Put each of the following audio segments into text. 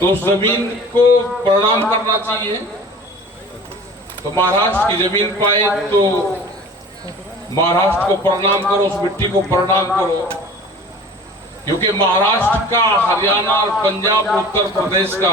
तो उस जमीन को प्रणाम करना चाहिए। तो महाराष्ट्र की जमीन पाए तो महाराष्ट्र को प्रणाम करो, उस मिट्टी को प्रणाम करो, क्योंकि महाराष्ट्र का, हरियाणा और पंजाब, उत्तर प्रदेश का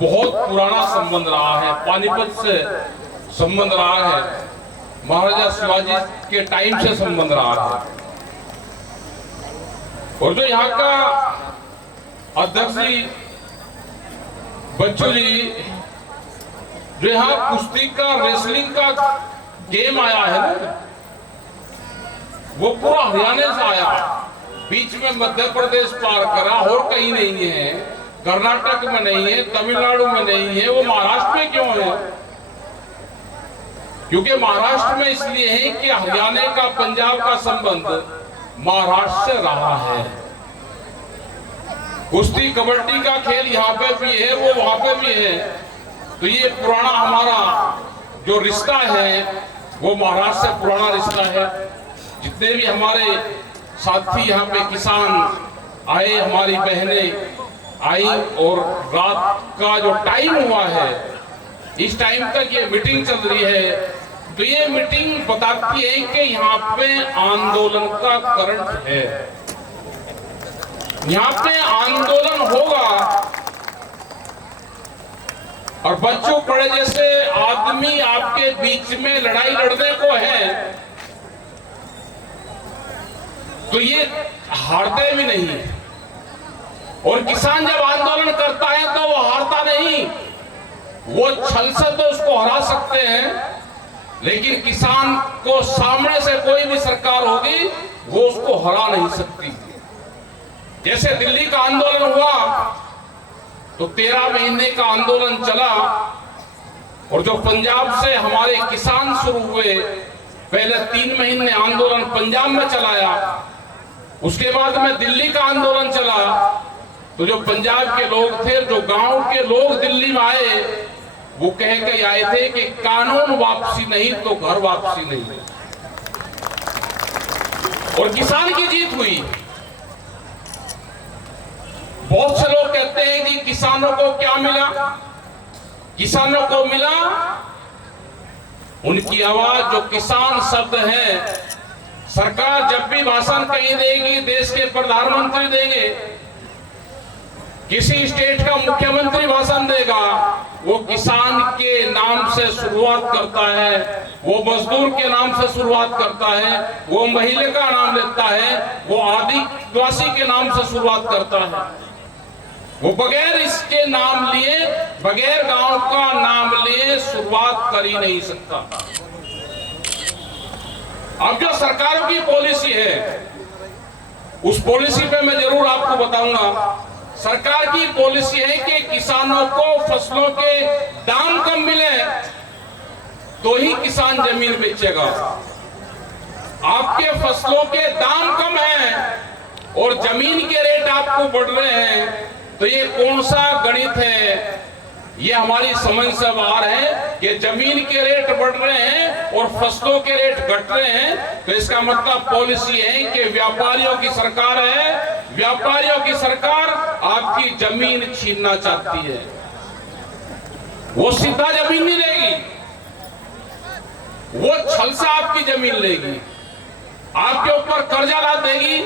बहुत पुराना संबंध रहा है, पानीपत से संबंध रहा है, महाराजा शिवाजी के टाइम से संबंध रहा है। और जो यहाँ का अध्यक्ष जी बच्चू जी, जो यहाँ कुश्ती का, रेसलिंग का गेम आया है ना, वो पूरा हरियाणा से आया, बीच में मध्य प्रदेश पार करा, और कहीं नहीं है, कर्नाटक में नहीं है, तमिलनाडु में नहीं है, वो महाराष्ट्र में क्यों है? क्योंकि महाराष्ट्र में इसलिए है कि हरियाणा का, पंजाब का संबंध महाराष्ट्र से रहा है। कुश्ती, कबड्डी का खेल यहाँ पे भी है, वो वहां पे भी है। तो ये पुराना हमारा जो रिश्ता है वो महाराष्ट्र से पुराना रिश्ता है। जितने भी हमारे साथी यहाँ पे किसान आए, हमारी बहनें आई, और रात का जो टाइम हुआ है, इस टाइम तक ये मीटिंग चल रही है, तो ये मीटिंग बताती है कि यहाँ पे आंदोलन का करंट है, यहाँ पे आंदोलन होगा। और बच्चों पड़े जैसे आदमी आपके बीच में लड़ाई लड़ने को है, तो ये हारते भी नहीं। और किसान जब आंदोलन करता है तो वो हारता नहीं, वो छल से तो उसको हरा सकते हैं, लेकिन किसान को सामने से कोई भी सरकार होगी वो उसको हरा नहीं सकती। जैसे दिल्ली का आंदोलन हुआ तो 13 महीने का आंदोलन चला, और जो पंजाब से हमारे किसान शुरू हुए, पहले 3 महीने आंदोलन पंजाब में चलाया, उसके बाद में दिल्ली का आंदोलन चला। तो जो पंजाब के लोग थे, जो गांव के लोग दिल्ली में आए, वो कह के आए थे कि कानून वापसी नहीं तो घर वापसी नहीं। और किसान की जीत हुई। बहुत से लोग कहते हैं कि किसानों को क्या मिला? किसानों को मिला उनकी आवाज, जो किसान शब्द है। सरकार जब भी भाषण कहीं देगी, देश के प्रधानमंत्री देंगे, किसी स्टेट का मुख्यमंत्री भाषण देगा, वो किसान के नाम से शुरुआत करता है, वो मजदूर के नाम से शुरुआत करता है, वो महिला का नाम लेता है, वो आदिवासी के नाम से शुरुआत करता है। वो बगैर इसके नाम लिए, बगैर गांव का नाम लिए शुरुआत कर ही नहीं सकता। अब जो सरकारों की पॉलिसी है, उस पॉलिसी पे मैं जरूर आपको बताऊंगा। सरकार की पॉलिसी है कि किसानों को फसलों के दाम कम मिले तो ही किसान जमीन बेचेगा। आपके फसलों के दाम कम हैं और जमीन के रेट आपको बढ़ रहे हैं, तो ये कौन सा गणित है? ये हमारी समझ से बाहर है कि जमीन के रेट बढ़ रहे हैं और फसलों के रेट घट रहे हैं, तो इसका मतलब पॉलिसी है कि व्यापारियों की सरकार है, व्यापारियों की सरकार आपकी जमीन छीनना चाहती है। वो सीधा जमीन नहीं लेगी, वो छल से आपकी जमीन लेगी, आपके ऊपर कर्जा ला देगी,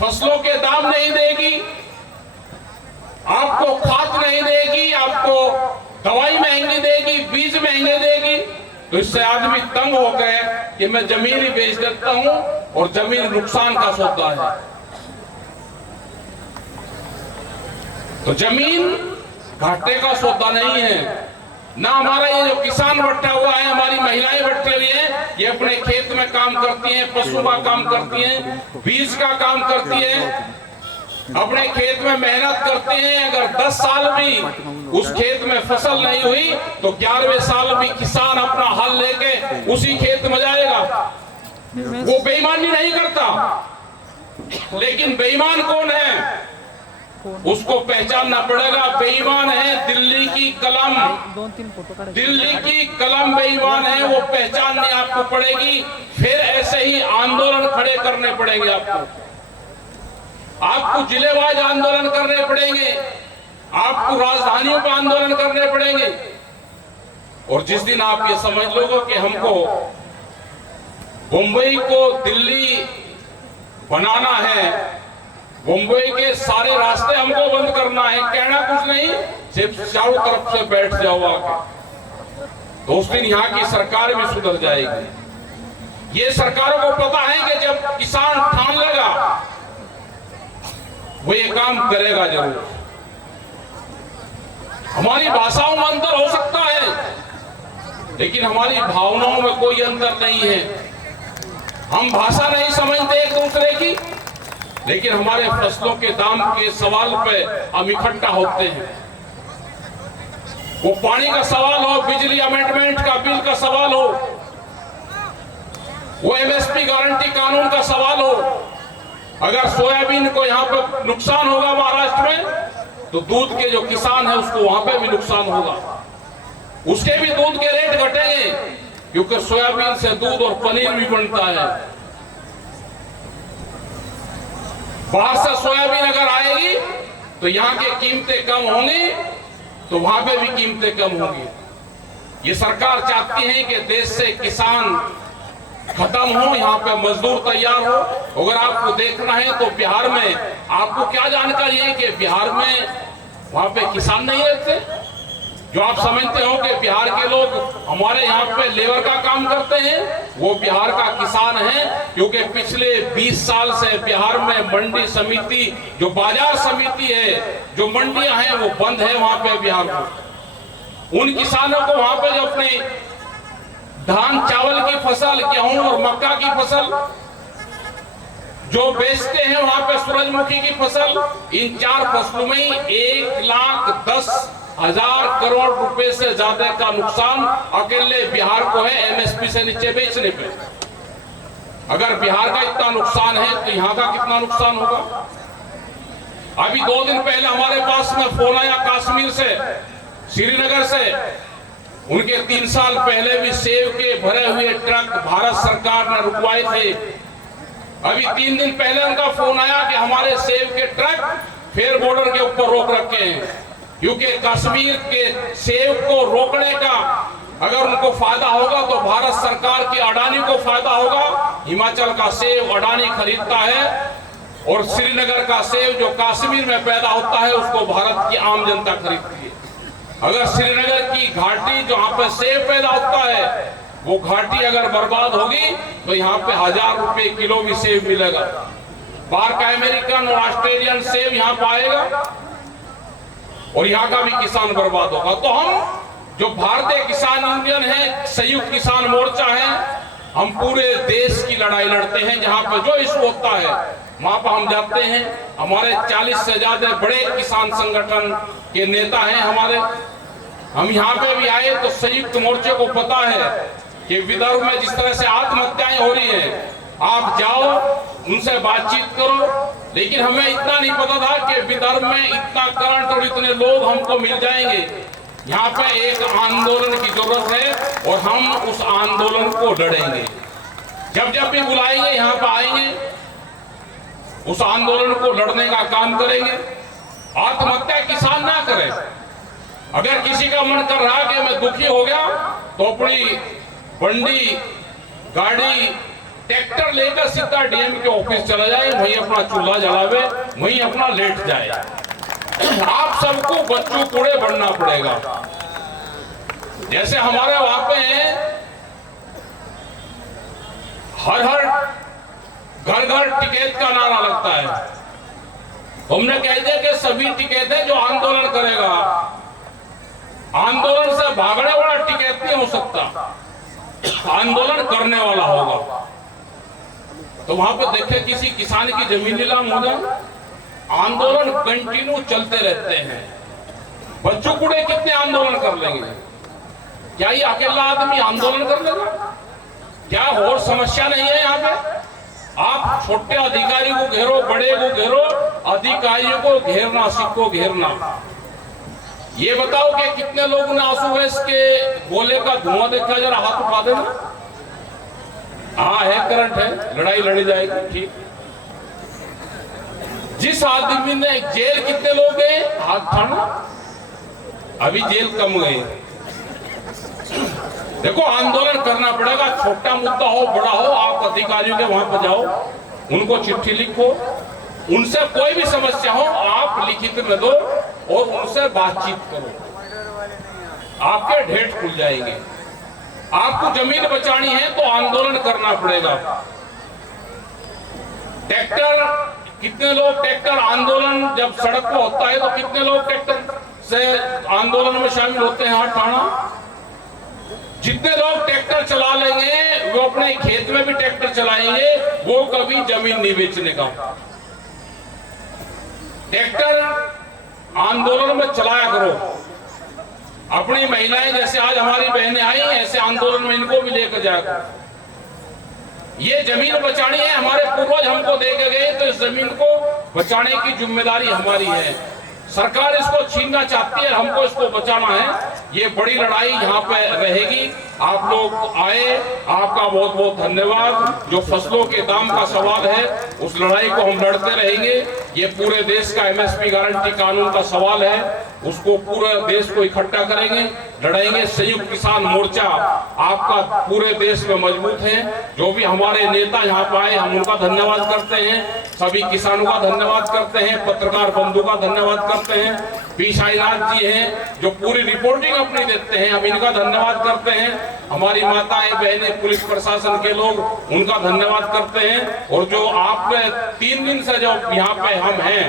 फसलों के दाम नहीं देगी, आपको खाद नहीं देगी, आपको दवाई महंगी देगी, बीज महंगे देगी। तो इससे आदमी तंग हो गए कि मैं जमीन ही बेच देता हूं, और जमीन नुकसान का सौदा है। तो जमीन घाटे का सौदा नहीं है ना। हमारा ये जो किसान बैठा हुआ है, हमारी महिलाएं बैठी हुई हैं, ये अपने खेत में काम करती हैं, पशु का काम करती हैं, बीज का काम करती हैं, अपने खेत में मेहनत करते हैं। अगर 10 साल भी उस खेत में फसल नहीं हुई तो 11वें साल भी किसान अपना हल लेके उसी खेत में जाएगा। वो बेईमानी नहीं करता, लेकिन बेईमान कौन है उसको पहचानना पड़ेगा। बेईमान है दिल्ली की कलम, दिल्ली की कलम बेईमान है, वो पहचाननी आपको पड़ेगी। फिर ऐसे ही आंदोलन खड़े करने पड़ेंगे आपको जिलेवाइज आंदोलन करने पड़ेंगे। आपको राजधानियों पर आंदोलन करने पड़ेंगे। और जिस दिन आप ये समझ लोगे कि हमको मुंबई को दिल्ली बनाना है, मुंबई के सारे रास्ते हमको बंद करना है, कहना कुछ नहीं, सिर्फ चारों तरफ से बैठ जाओ आके, तो उस दिन यहाँ की सरकार भी सुधर जाएगी। ये सरकारों को पता है कि जब किसान ठान लेगा वो ये काम करेगा जरूर। हमारी भाषाओं में अंतर हो सकता है, लेकिन हमारी भावनाओं में कोई अंतर नहीं है। हम भाषा नहीं समझते एक दूसरे की, लेकिन हमारे फसलों के दाम के सवाल पे हम इकट्ठा होते हैं। वो पानी का सवाल हो, बिजली अमेंडमेंट का बिल का सवाल हो, वो एमएसपी गारंटी कानून का सवाल हो। अगर सोयाबीन को यहाँ पे नुकसान होगा महाराष्ट्र में, तो दूध के जो किसान है उसको वहां पे भी नुकसान होगा, उसके भी दूध के रेट घटेंगे, क्योंकि सोयाबीन से दूध और पनीर भी बनता है। बाहर से सोयाबीन अगर आएगी तो यहाँ की कीमतें कम होंगी, तो वहां पे भी कीमतें कम होंगी। ये सरकार चाहती है कि देश से किसान खत्म हो, यहाँ पे मजदूर तैयार हो। अगर आपको देखना है तो बिहार में आपको क्या जानकारी है कि बिहार में वहां पे किसान नहीं रहते। जो आप समझते हो कि बिहार के लोग हमारे यहाँ पे लेबर का काम करते हैं, वो बिहार का किसान है, क्योंकि पिछले 20 साल से बिहार में मंडी समिति, जो बाजार समिति है, जो मंडियां हैं, वो बंद है वहां पे बिहार में। उन किसानों को वहां पे जो अपने धान चावल की फसल, गेहूं और मक्का की फसल जो बेचते हैं, वहां पे सूरजमुखी की फसल, इन 4 फसलों में 1,10,000 करोड़ रुपए से ज्यादा का नुकसान अकेले बिहार को है एमएसपी से नीचे बेचने पे। अगर बिहार का इतना नुकसान है तो यहाँ का कितना नुकसान होगा। अभी 2 दिन पहले हमारे पास में फोन आया कश्मीर से, श्रीनगर से। उनके 3 साल पहले भी सेब के भरे हुए ट्रक भारत सरकार ने रुकवाए थे। अभी 3 दिन पहले उनका फोन आया कि हमारे सेब के ट्रक फिर बॉर्डर के ऊपर रोक रखे हैं, क्योंकि कश्मीर के सेब को रोकने का अगर उनको फायदा होगा तो भारत सरकार की अडानी को फायदा होगा। हिमाचल का सेब अडानी खरीदता है और श्रीनगर का सेब जो कश्मीर में पैदा होता है उसको भारत की आम जनता खरीदती है। अगर श्रीनगर की घाटी जहां पर सेब पैदा होता है, वो घाटी अगर बर्बाद होगी तो यहाँ पे 1000 रुपए किलो भी सेब मिलेगा। बाहर का अमेरिकन और ऑस्ट्रेलियन सेब यहाँ पे आएगा और यहाँ का भी किसान बर्बाद होगा। तो हम जो भारतीय किसान यूनियन है, संयुक्त किसान मोर्चा है, हम पूरे देश की लड़ाई लड़ते हैं। जहां पर जो इशू होता है वहां पर हम जाते हैं। हमारे 40 से ज्यादा बड़े किसान संगठन के नेता हैं हमारे। हम यहाँ पे भी आए तो संयुक्त मोर्चे को पता है कि विदर्भ में जिस तरह से आत्महत्याएं हो रही है, आप जाओ उनसे बातचीत करो, लेकिन हमें इतना नहीं पता था कि विदर्भ में इतना करंट और इतने लोग हमको मिल जाएंगे। यहाँ पे एक आंदोलन की जरूरत है और हम उस आंदोलन को लड़ेंगे। जब जब भी बुलाएंगे यहाँ पे आएंगे, उस आंदोलन को लड़ने का काम करेंगे। आत्महत्या किसान ना करे। अगर किसी का मन कर रहा कि मैं दुखी हो गया तो अपनी बंडी गाड़ी ट्रैक्टर लेकर सीधा डीएम के ऑफिस चला जाए, वहीं अपना चूल्हा जलावे, वहीं अपना लेट जाए। आप सबको बच्चों कूड़े बनना पड़ेगा। जैसे हमारे वहां पे हर घर घर टिकट का नारा लगता है। हमने कह दिया कि सभी टिकट है जो आंदोलन करेगा, आंदोलन से भागने वाला टिकट नहीं हो सकता, आंदोलन करने वाला होगा। तो वहां पर देखे किसी किसान की जमीन नीलाम हो जाए, आंदोलन कंटिन्यू चलते रहते हैं। बच्चों कूड़े कितने आंदोलन कर लेंगे? क्या ये अकेला आदमी आंदोलन कर लेगा? क्या और समस्या नहीं है यहाँ पे? आप छोटे अधिकारी को घेरो, बड़े को घेरो, अधिकारियों को घेरना सीखो, घेरना। ये बताओ कि कितने लोगों ने आंसू गैस के गोले का धुआं देखा? जरा हाथ उठा देना। हाँ है, करंट है, लड़ाई लड़ी जाएगी, ठीक। जिस आदमी ने जेल कितने लोग गए हाथ उठाना, अभी जेल कम गए। देखो आंदोलन करना पड़ेगा, छोटा मुद्दा हो बड़ा हो, आप अधिकारियों के वहां पर जाओ, उनको चिट्ठी लिखो, उनसे कोई भी समस्या हो आप लिखित में दो और उनसे बातचीत करो, आपके ढेर खुल जाएंगे। आपको जमीन बचानी है तो आंदोलन करना पड़ेगा। ट्रैक्टर, कितने लोग ट्रैक्टर आंदोलन जब सड़क पर होता है तो कितने लोग ट्रैक्टर से आंदोलन में शामिल होते हैं? हाथ उठाना। जितने लोग ट्रैक्टर चला लेंगे वो अपने खेत में भी ट्रैक्टर चलाएंगे, वो कभी जमीन नहीं बेचने का। ट्रैक्टर आंदोलन में चलाया करो। अपनी महिलाएं जैसे आज हमारी बहनें आई ऐसे आंदोलन में इनको भी लेकर जाया करो। ये जमीन बचानी है, हमारे पूर्वज हमको दे के गए तो इस जमीन को बचाने की जिम्मेदारी हमारी है। सरकार इसको छीनना चाहती है, हमको इसको बचाना है। ये बड़ी लड़ाई यहाँ पे रहेगी। आप लोग आए, आपका बहुत बहुत धन्यवाद। जो फसलों के दाम का सवाल है उस लड़ाई को हम लड़ते रहेंगे। ये पूरे देश का एमएसपी गारंटी कानून का सवाल है, उसको पूरे देश को इकट्ठा करेंगे, लड़ाएंगे। संयुक्त किसान मोर्चा आपका पूरे देश में मजबूत है। जो भी हमारे नेता यहाँ पे आए हम उनका धन्यवाद करते हैं, सभी किसानों का धन्यवाद करते हैं, पत्रकार बंधु का धन्यवाद करते हैं, पी साईनाथ जी हैं जो पूरी रिपोर्टिंग अपनी देते हैं, हम इनका धन्यवाद करते हैं। हमारी माताएं बहनें, पुलिस प्रशासन के लोग, उनका धन्यवाद करते हैं। और जो आपने 3 दिन से जो यहाँ पे हम हैं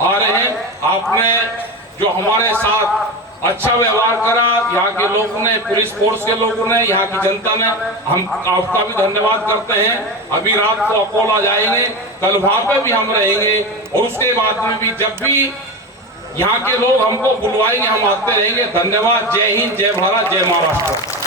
आ रहे हैं, आपने जो हमारे साथ अच्छा व्यवहार करा, यहाँ के लोगों ने, पुलिस फोर्स के लोगों ने, यहाँ की जनता ने, हम आपका भी धन्यवाद करते हैं। अभी रात को अकोला जाएंगे, कल वहां पे भी हम रहेंगे और उसके बाद में भी जब भी यहाँ के लोग हमको बुलवाएंगे हम आते रहेंगे। धन्यवाद। जय हिंद, जय भारत, जय महाराष्ट्र।